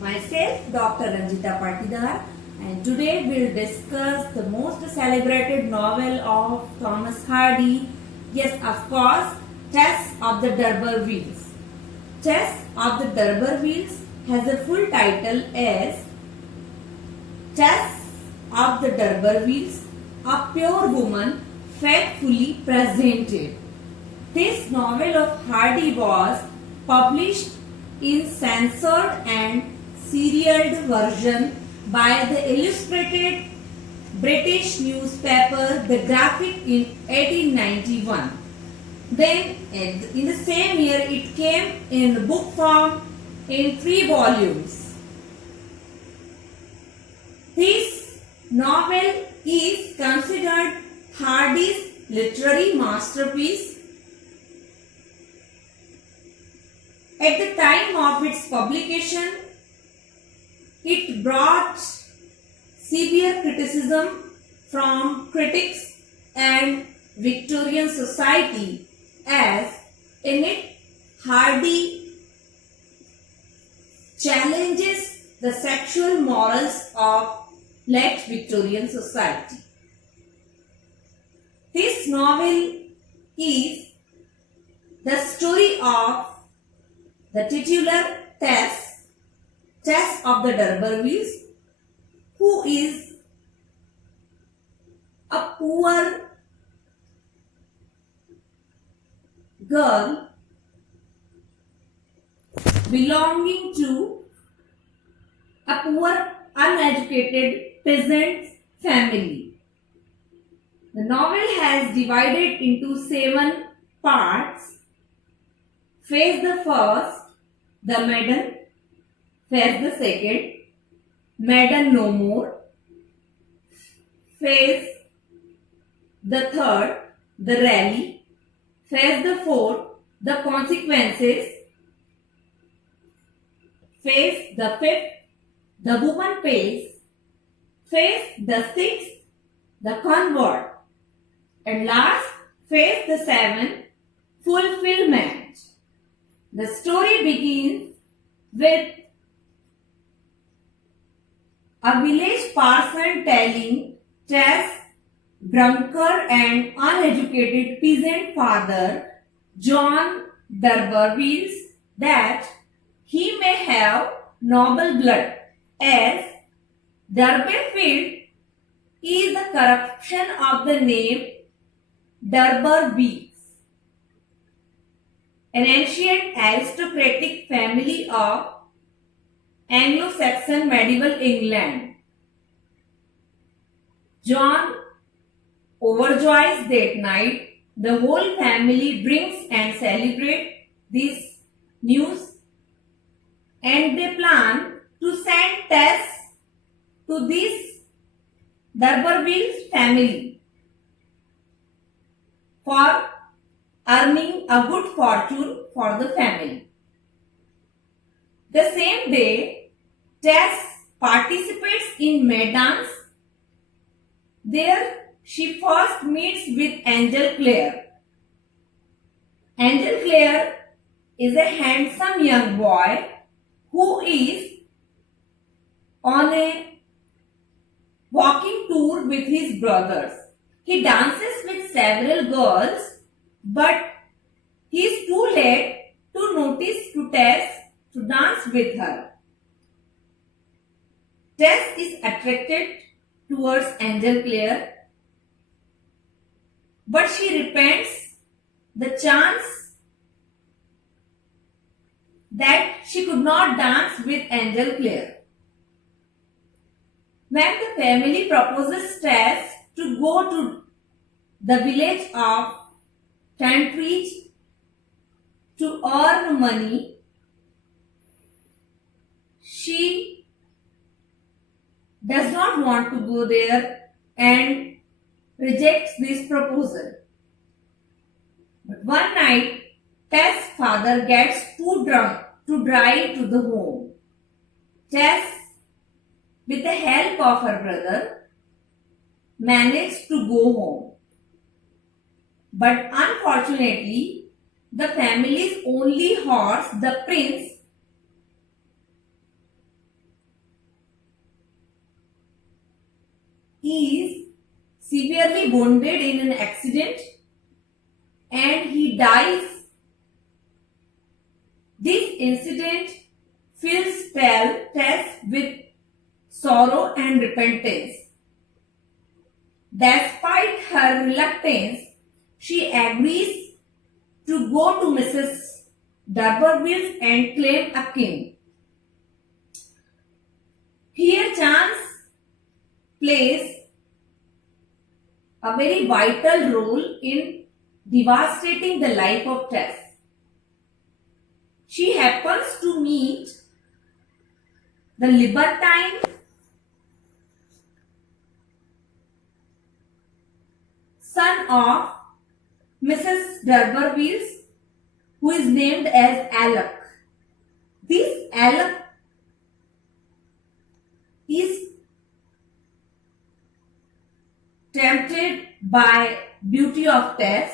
Myself, Dr. Ranjita Patidar, and today we'll discuss the most celebrated novel of Thomas Hardy. Yes, of course, Tess of the D'Urbervilles. Tess of the D'Urbervilles has a full title as Tess of the D'Urbervilles, a pure woman faithfully presented. This novel of Hardy was published in censored and serialized version by the illustrated British newspaper The Graphic in 1891. Then in the same year it came in book form in 3 volumes. This novel is considered Hardy's literary masterpiece. At the time of its publication, it brought severe criticism from critics and Victorian society, as in it Hardy challenges the sexual morals of late Victorian society. This novel is the story of the titular Tess of the D'Urbervilles, who is a poor girl belonging to a poor uneducated peasant family. The novel has divided into 7 parts. Phase the first, the maiden. Phase the second, maiden no more. Phase the third, the rally. Phase the fourth, the consequences. Phase the fifth, the woman pays. Phase the sixth, the convert. And last, phase the seventh, fulfillment. The story begins with a village parson telling Tess' drunkard and uneducated peasant father, John D'Urbervilles, that he may have noble blood, as D'Urberville is the corruption of the name D'Urbervilles, an ancient aristocratic family of Anglo-Saxon medieval England. John overjoys that night. The whole family drinks and celebrate this news, and they plan to send Tess to this D'Urbervilles family for earning a good fortune for the family. The same day, Tess participates in May dance. There she first meets with Angel Clare. Angel Clare is a handsome young boy who is on a walking tour with his brothers. He dances with several girls, but he is too late to notice to Tess to dance with her. Tess is attracted towards Angel Clare, but she repents the chance that she could not dance with Angel Clare. When the family proposes Tess to go to the village of Tantridge to earn money, she does not want to go there and rejects this proposal. But one night, Tess' father gets too drunk to drive to the home. Tess, with the help of her brother, managed to go home. But unfortunately, the family's only horse, the prince, is severely wounded in an accident and he dies. This incident fills Tess with sorrow and repentance. Despite her reluctance, she agrees to go to Mrs. D'Urberville's and claim a king. Here chance plays a very vital role in devastating the life of Tess. She happens to meet the libertine son of Mrs. D'Urberville's, who is named as Alec. This Alec is tempted by beauty of Tess.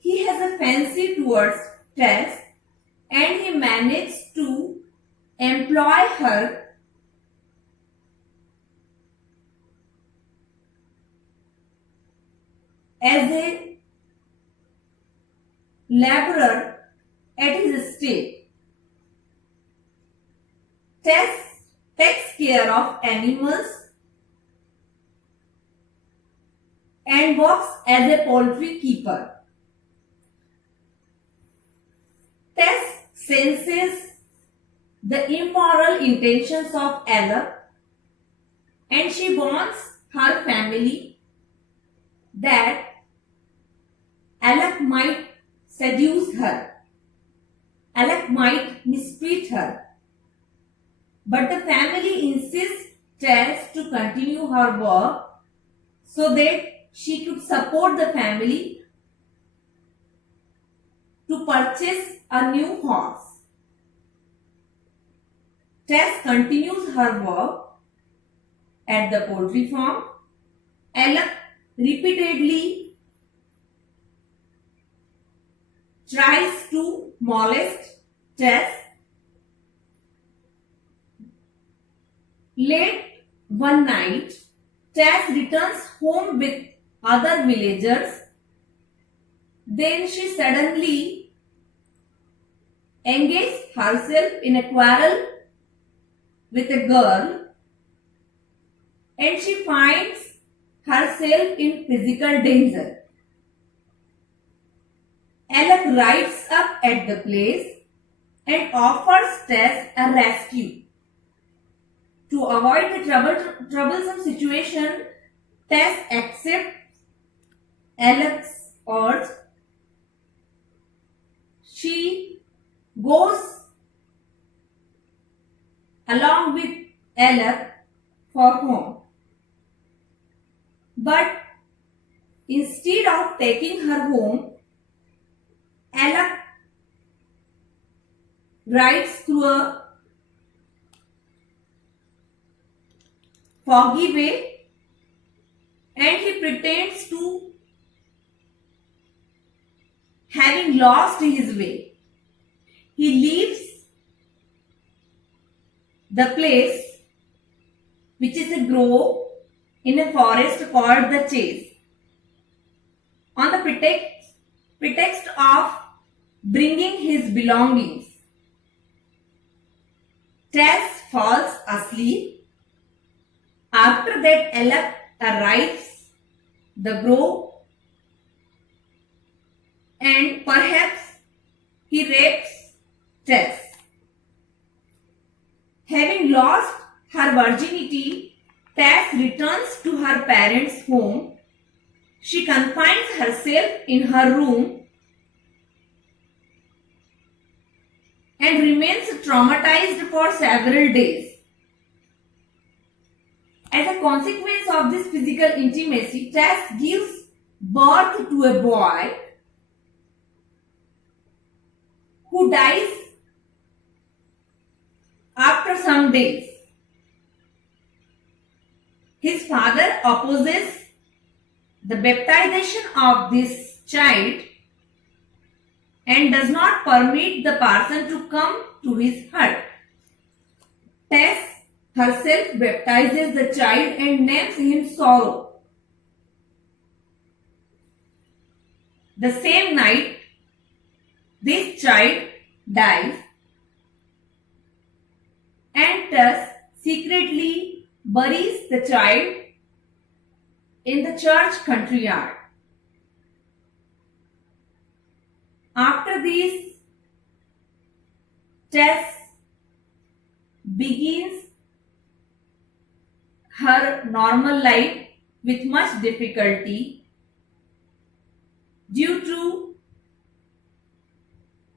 He has a fancy towards Tess and he managed to employ her as a laborer at his estate. Tess takes care of animals and works as a poultry keeper. Tess senses the immoral intentions of Alec and she warns her family that Alec might seduce her. Alec might mistreat her. But the family insists Tess to continue her work so that she could support the family to purchase a new horse. Tess continues her work at the poultry farm. Alec repeatedly tries to molest Tess. Late one night, Tess returns home with other villagers. Then she suddenly engages herself in a quarrel with a girl and she finds herself in physical danger. Alec rides up at the place and offers Tess a rescue. To avoid the troublesome situation, Tess accepts Alec's urge. She goes along with Alec for home. But instead of taking her home, Alec rides through a foggy way and he pretends to having lost his way. He leaves the place, which is a grove in a forest called the Chase, on the pretext of bringing his belongings. Tess falls asleep. After that, Alec arrives the grove and perhaps he rapes Tess. Having lost her virginity, Tess returns to her parents' home. She confines herself in her room and remains traumatized for several days. As a consequence of this physical intimacy, Tess gives birth to a boy who dies after some days. His father opposes the baptization of this child and does not permit the parson to come to his hut. Tess herself baptizes the child and names him Sorrow. The same night, this child dies, and Tess secretly buries the child in the church country yard. After this, Tess begins her normal life with much difficulty due to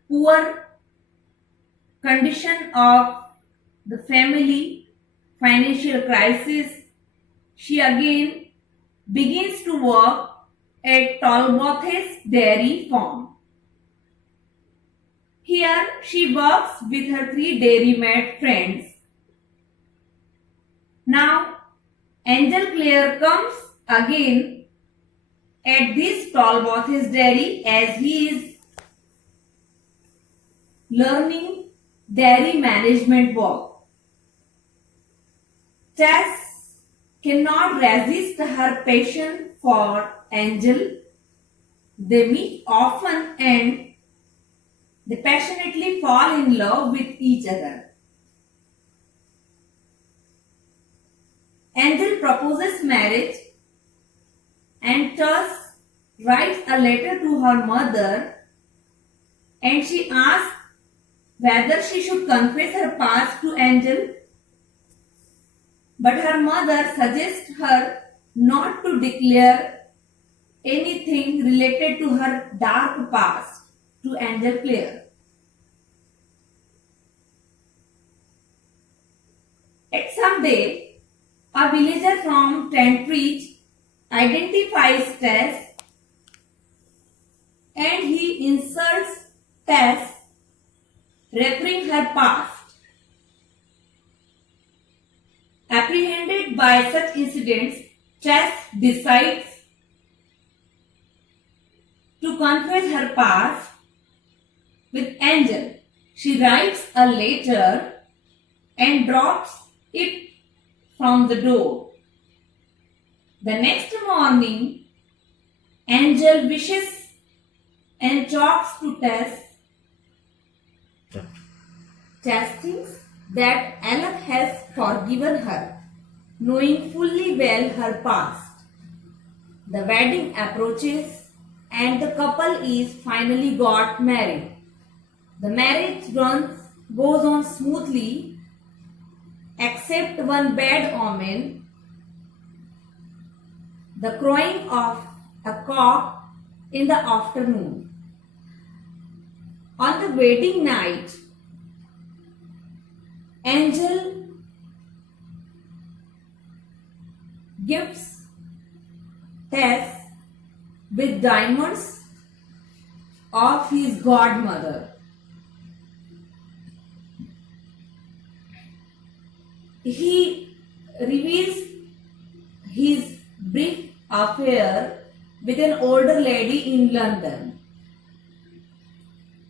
poor condition of the family, financial crisis. She again begins to work at Talbot's dairy farm. Here she works with her 3 dairymaid friends. Now Angel Clare comes again at this Talbot's dairy as he is learning dairy management work. Tess cannot resist her passion for Angel. They meet often and they passionately fall in love with each other. Angel proposes marriage and Tess writes a letter to her mother and she asks whether she should confess her past to Angel. But her mother suggests her not to declare anything related to her dark past to Angel Clare. At some day, a villager from Tantridge identifies Tess and he insults Tess, referring her past. Apprehended by such incidents, Tess decides to confess her past with Angel. She writes a letter and drops it from the door. The next morning, Angel wishes and talks to Tess. Tess thinks that Alan has forgiven her, knowing fully well her past. The wedding approaches and the couple is finally got married. The marriage goes on smoothly except one bad omen, the crowing of a cock in the afternoon. On the wedding night, Angel gifts Tess with diamonds of his godmother. He reveals his brief affair with an older lady in London.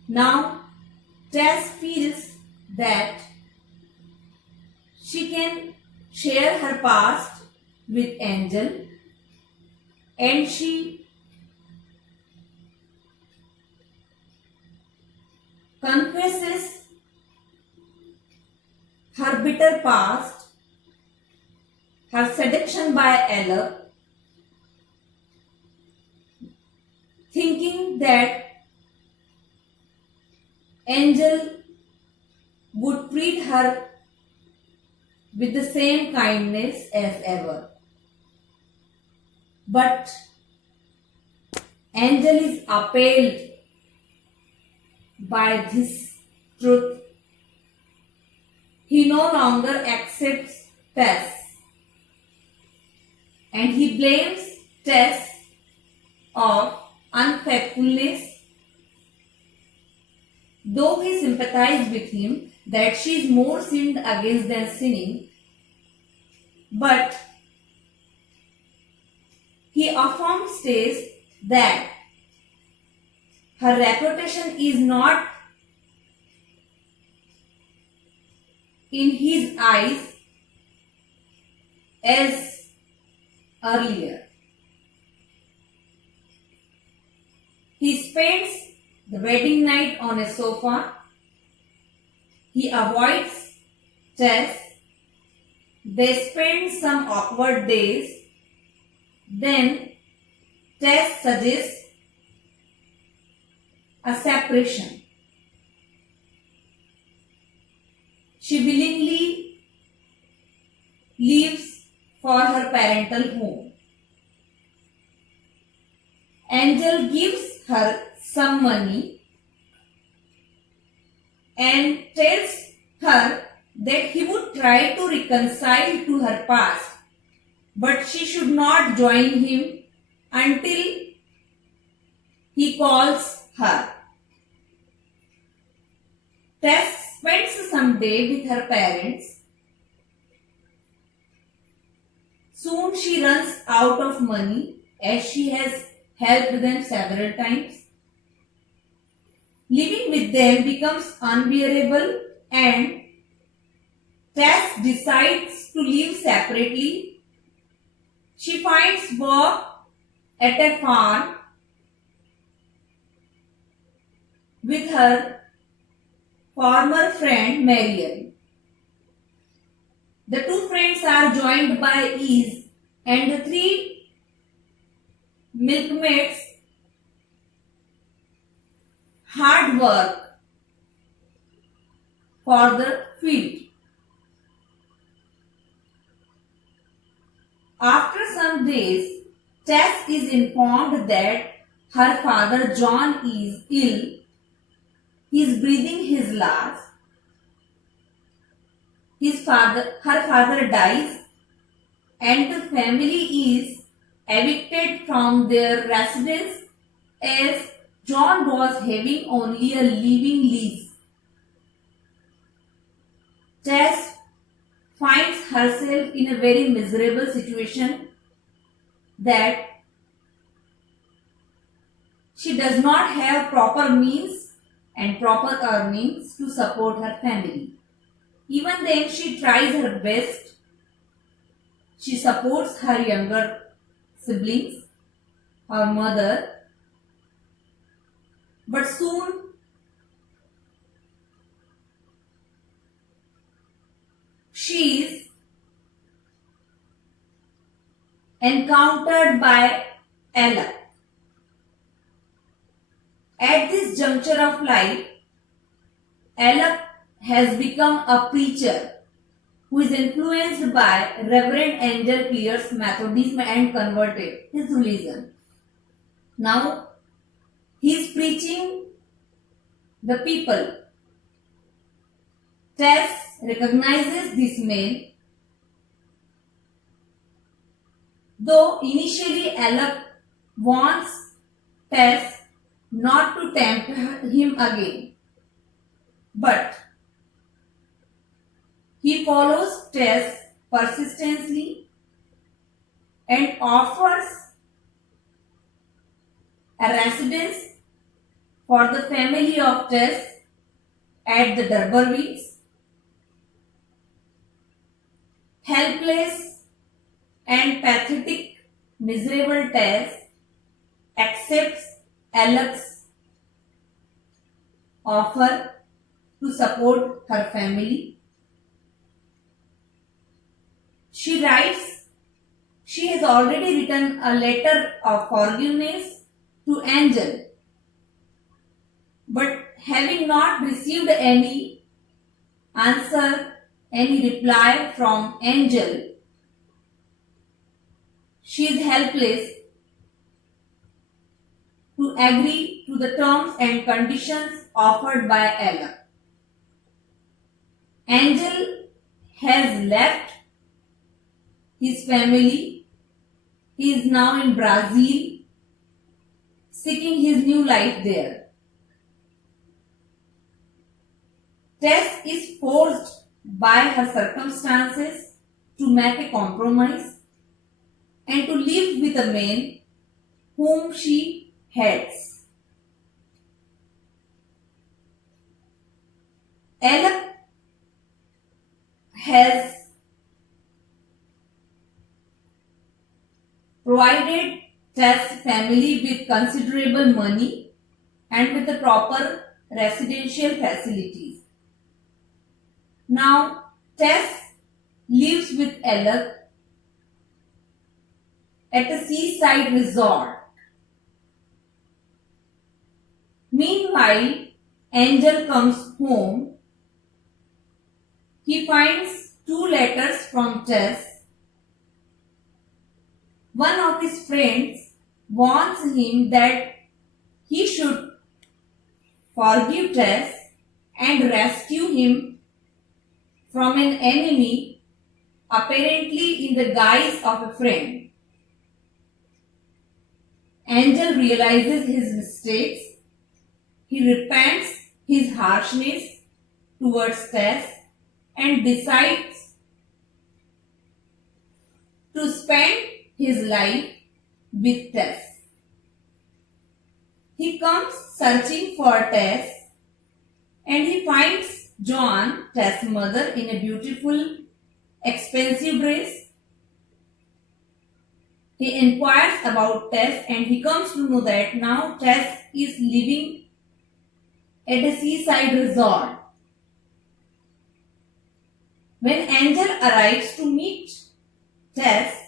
Now, Tess feels that she can share her past with Angel and she confesses her bitter past, her seduction by Ella, thinking that Angel would treat her with the same kindness as ever. But Angel is appalled by this truth. He no longer accepts Tess and he blames Tess of unfaithfulness, though he sympathizes with him that she is more sinned against than sinning, but he affirms states that her reputation is not in his eyes as earlier. He spends the wedding night on a sofa. He avoids Tess. They spend some awkward days. Then Tess suggests a separation. She willingly leaves for her parental home. Angel gives her some money and tells her that he would try to reconcile to her past, but she should not join him until he calls her. Tess spends some day with her parents. Soon she runs out of money as she has helped them several times. Living with them becomes unbearable and Tess decides to live separately. She finds work at a farm with her former friend Marian. The two friends are joined by Ease and the three milkmaids. Hard work for the field. After some days, Tess is informed that her father John is ill. He is breathing his last. Her father dies and the family is evicted from their residence as John was having only a living lease. Tess finds herself in a very miserable situation that she does not have proper means and proper earnings to support her family. Even then, she tries her best. She supports her younger siblings, her mother, but soon she is encountered by Ella. At this juncture of life, Ella has become a preacher who is influenced by Reverend Angel Clear's Methodism and converted his religion. Now, he is preaching the people. Tess recognizes this man, though initially Ella wants Tess not to tempt him again. But he follows Tess persistently and offers a residence for the family of Tess at the D'Urbervilles. Helpless and pathetic, miserable Tess accepts Alex's offer to support her family. She writes she has already written a letter of forgiveness to Angel, but having not received any answer, any reply from Angel, she is helpless to agree to the terms and conditions offered by Ella. Angel has left his family. He is now in Brazil, seeking his new life there. Tess is forced by her circumstances to make a compromise and to live with a man whom she hates. Ella has provided Tess' family with considerable money and with the proper residential facilities. Now, Tess lives with Alec at a seaside resort. Meanwhile, Angel comes home. He finds two letters from Tess. One of his friends warns him that he should forgive Tess and rescue him from an enemy, apparently in the guise of a friend. Angel realizes his mistakes. He repents his harshness towards Tess and decides to spend his life with Tess. He comes searching for Tess and he finds Joan, Tess' mother, in a beautiful, expensive dress. He inquires about Tess and he comes to know that now Tess is living at a seaside resort. When Angel arrives to meet Tess,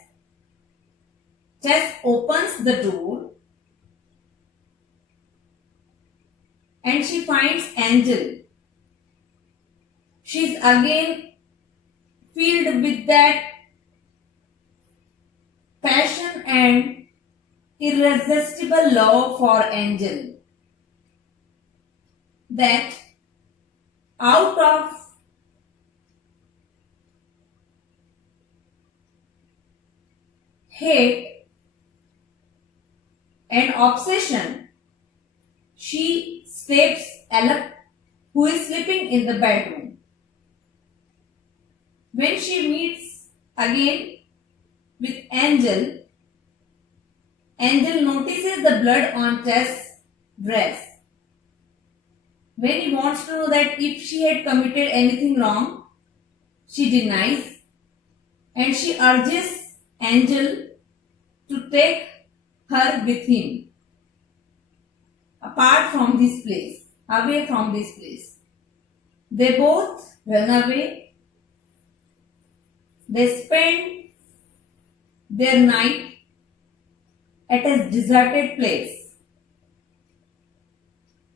Tess opens the door and she finds Angel. She is again filled with that passion and irresistible love for Angel, that out of hate and obsession, she stabs Alec, who is sleeping in the bedroom. When she meets again with Angel, Angel notices the blood on Tess' dress. When he wants to know that if she had committed anything wrong, she denies and she urges Angel to take her with him apart from this place, away from this place. They both run away. They spend their night at a deserted place.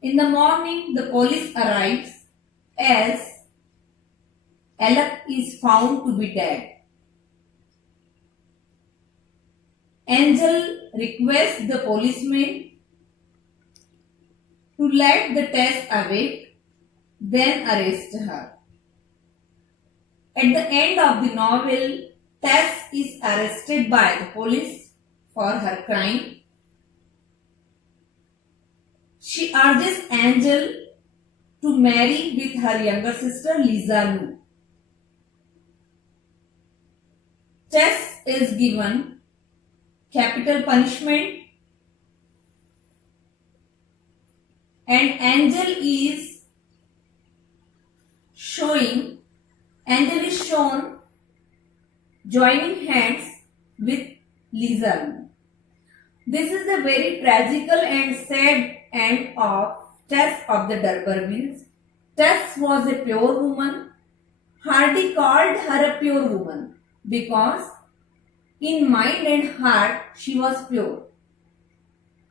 In the morning, the police arrives as Alec is found to be dead. Angel requests the policeman to let the Tess awake, then arrest her. At the end of the novel, Tess is arrested by the police for her crime. She urges Angel to marry with her younger sister Lisa Lou. Tess is given capital punishment and Angel is shown joining hands with Lisa Lou. This is the very tragical and sad end of Tess of the D'Urbervilles. Tess was a pure woman. Hardy called her a pure woman because in mind and heart she was pure.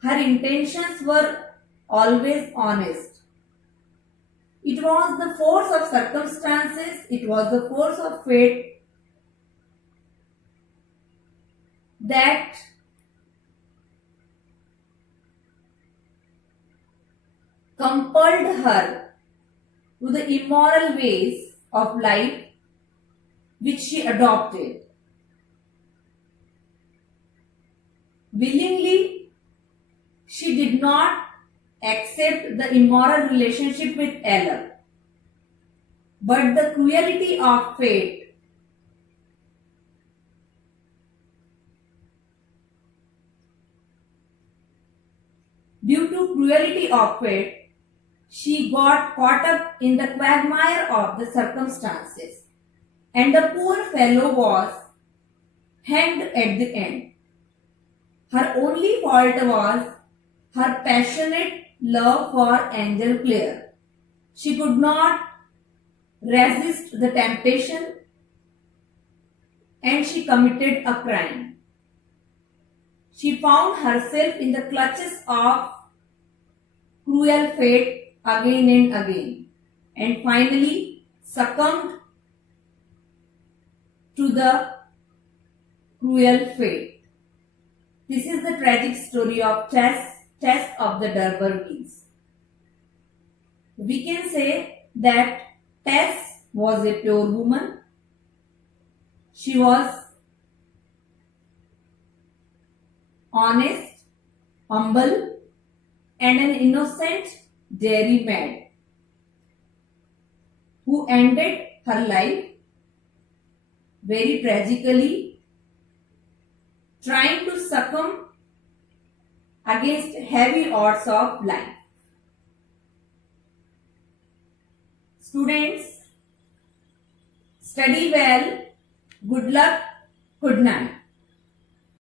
Her intentions were always honest. It was the force of circumstances, it was the force of fate that compelled her to the immoral ways of life which she adopted. Willingly, she did not accept the immoral relationship with Alec, but the cruelty of fate due to cruelty of fate, she got caught up in the quagmire of the circumstances, and the poor fellow was hanged at the end. Her only fault was her passionate love for angel player. She could not resist the temptation and she committed a crime. She found herself in the clutches of cruel fate again and again and finally succumbed to the cruel fate. This is the tragic story of Tess of the D'Urbervilles. We can say that Tess was a pure woman. She was honest, humble, and an innocent dairy maid who ended her life very tragically, trying to succumb against heavy odds of life. Students, study well. Good luck. Good night.